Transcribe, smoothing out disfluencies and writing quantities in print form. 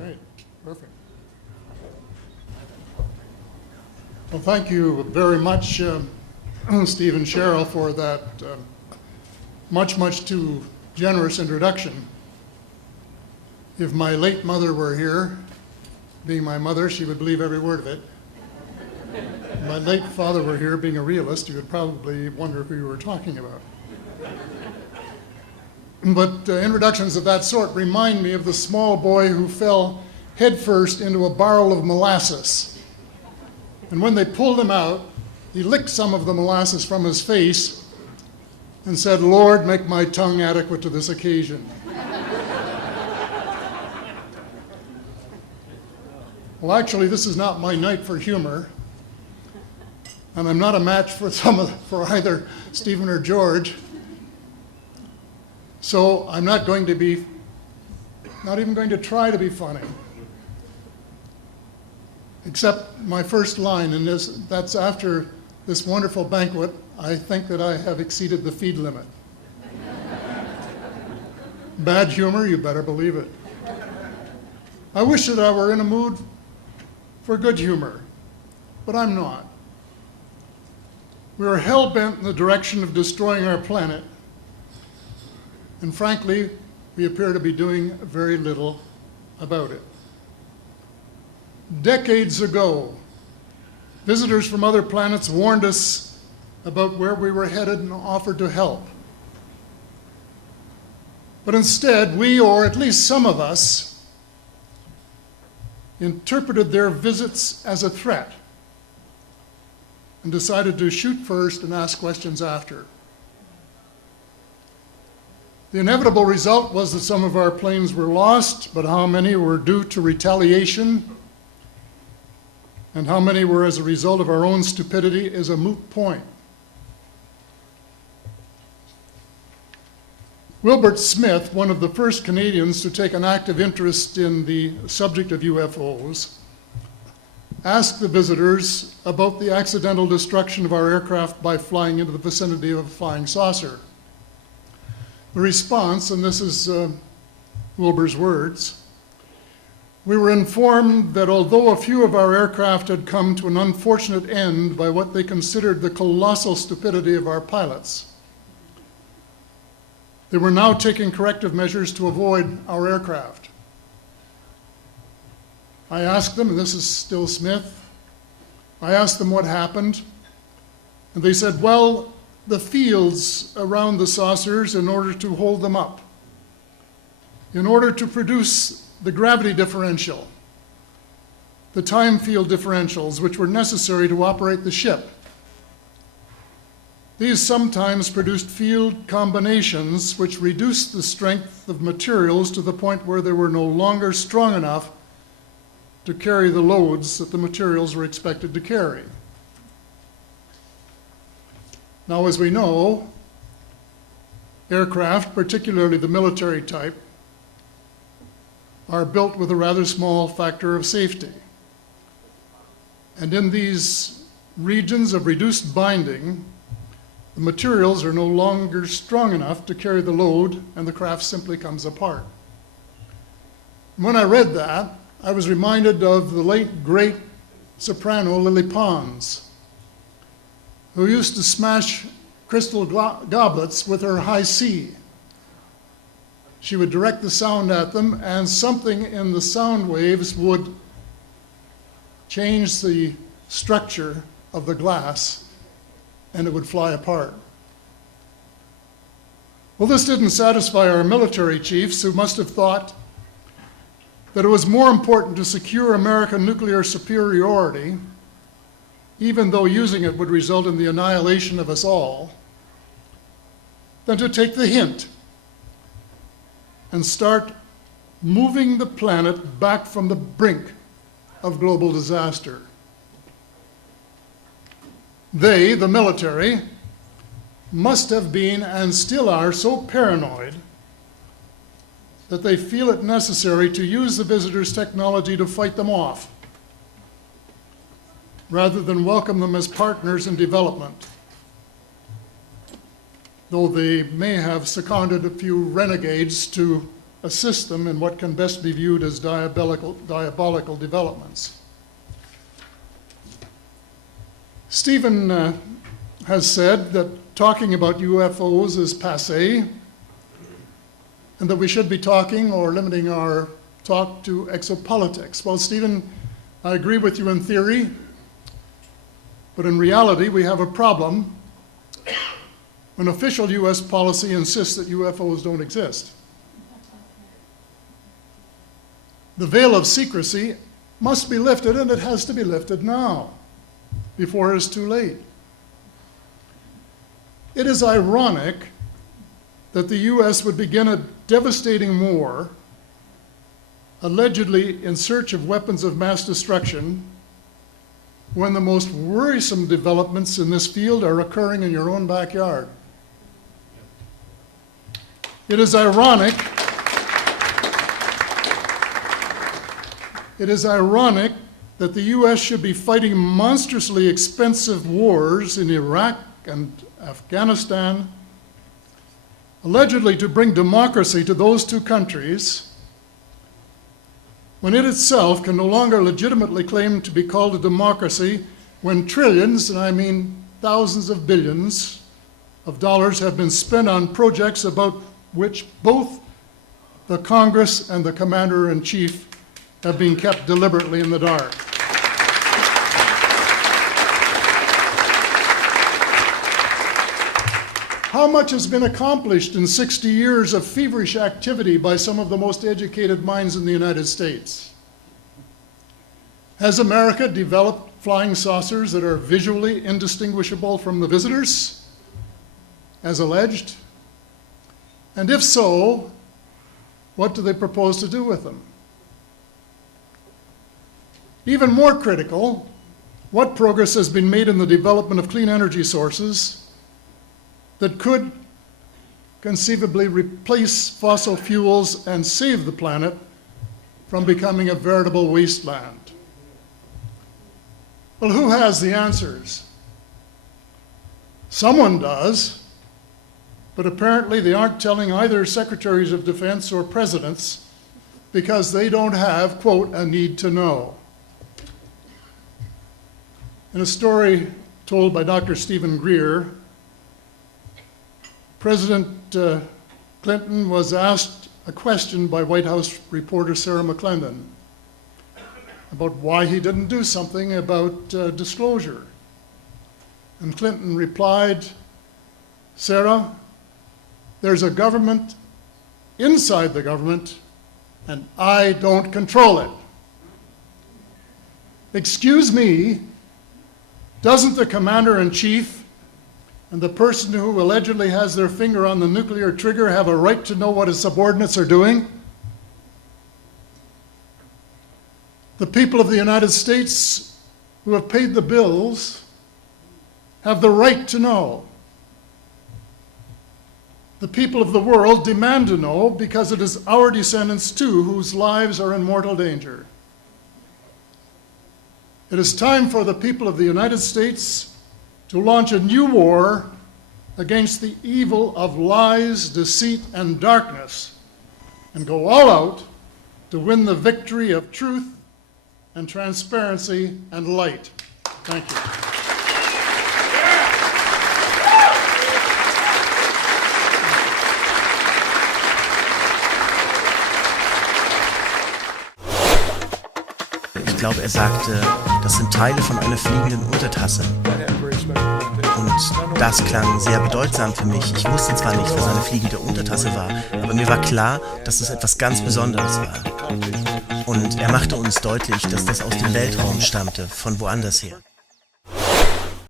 Great, perfect. Well, thank you very much, Steve and Cheryl, for that much too generous introduction. If my late mother were here, being my mother, she would believe every word of it. If my late father were here, being a realist, he would probably wonder who you were talking about. But introductions of that sort remind me of the small boy who fell headfirst into a barrel of molasses. And when they pulled him out, he licked some of the molasses from his face and said, "Lord, make my tongue adequate to this occasion." Well, actually, this is not my night for humor, and I'm not a match for either Stephen or George. So I'm not even going to try to be funny. Except my first line, and that's after this wonderful banquet, I think that I have exceeded the feed limit. Bad humor, you better believe it. I wish that I were in a mood for good humor, but I'm not. We are hell-bent in the direction of destroying our planet, and frankly, we appear to be doing very little about it. Decades ago, visitors from other planets warned us about where we were headed and offered to help. But instead, we, or at least some of us, interpreted their visits as a threat and decided to shoot first and ask questions after. The inevitable result was that some of our planes were lost, but how many were due to retaliation and how many were as a result of our own stupidity is a moot point. Wilbert Smith, one of the first Canadians to take an active interest in the subject of UFOs, asked the visitors about the accidental destruction of our aircraft by flying into the vicinity of a flying saucer. The response, and this is Wilbur's words, "We were informed that although a few of our aircraft had come to an unfortunate end by what they considered the colossal stupidity of our pilots, they were now taking corrective measures to avoid our aircraft. I asked them," and this is still Smith, I asked them what happened, and they said, "Well, the fields around the saucers in order to hold them up, in order to produce the gravity differential, the time field differentials which were necessary to operate the ship. These sometimes produced field combinations which reduced the strength of materials to the point where they were no longer strong enough to carry the loads that the materials were expected to carry." Now, as we know, aircraft, particularly the military type, are built with a rather small factor of safety. And in these regions of reduced binding, the materials are no longer strong enough to carry the load, and the craft simply comes apart. When I read that, I was reminded of the late, great soprano Lily Pons, who used to smash crystal goblets with her high C. She would direct the sound at them, and something in the sound waves would change the structure of the glass, and it would fly apart. Well, this didn't satisfy our military chiefs, who must have thought that it was more important to secure American nuclear superiority, even though using it would result in the annihilation of us all, than to take the hint and start moving the planet back from the brink of global disaster. They, the military, must have been and still are so paranoid that they feel it necessary to use the visitors' technology to fight them off, rather than welcome them as partners in development, though they may have seconded a few renegades to assist them in what can best be viewed as diabolical developments. Stephen has said that talking about UFOs is passé, and that we should be talking or limiting our talk to exopolitics. Well, Stephen, I agree with you in theory, but in reality we have a problem when official US policy insists that UFOs don't exist. The veil of secrecy must be lifted, and it has to be lifted now, before it is too late. It is ironic that the US would begin a devastating war, allegedly in search of weapons of mass destruction, when the most worrisome developments in this field are occurring in your own backyard. It is ironic that the US should be fighting monstrously expensive wars in Iraq and Afghanistan, allegedly to bring democracy to those two countries, when it itself can no longer legitimately claim to be called a democracy, when trillions, and I mean thousands of billions of dollars, have been spent on projects about which both the Congress and the Commander-in-Chief have been kept deliberately in the dark. How much has been accomplished in 60 years of feverish activity by some of the most educated minds in the United States? Has America developed flying saucers that are visually indistinguishable from the visitors, as alleged? And if so, what do they propose to do with them? Even more critical, what progress has been made in the development of clean energy sources that could conceivably replace fossil fuels and save the planet from becoming a veritable wasteland? Well, who has the answers? Someone does, but apparently they aren't telling either secretaries of defense or presidents because they don't have, quote, a need to know. In a story told by Dr. Stephen Greer, President Clinton was asked a question by White House reporter Sarah McClendon about why he didn't do something about disclosure. And Clinton replied, "Sarah, there's a government inside the government, and I don't control it." Excuse me, doesn't the Commander-in-Chief and the person who allegedly has their finger on the nuclear trigger have a right to know what his subordinates are doing? The people of the United States who have paid the bills have the right to know. The people of the world demand to know because it is our descendants too whose lives are in mortal danger. It is time for the people of the United States to launch a new war against the evil of lies, deceit, and darkness, and go all out to win the victory of truth and transparency and light. Thank you. Ich glaube, er sagte, das sind Teile von einer fliegenden Untertasse. Und das klang sehr bedeutsam für mich. Ich wusste zwar nicht, was eine fliegende Untertasse war, aber mir war klar, dass es etwas ganz Besonderes war. Und er machte uns deutlich, dass das aus dem Weltraum stammte, von woanders her.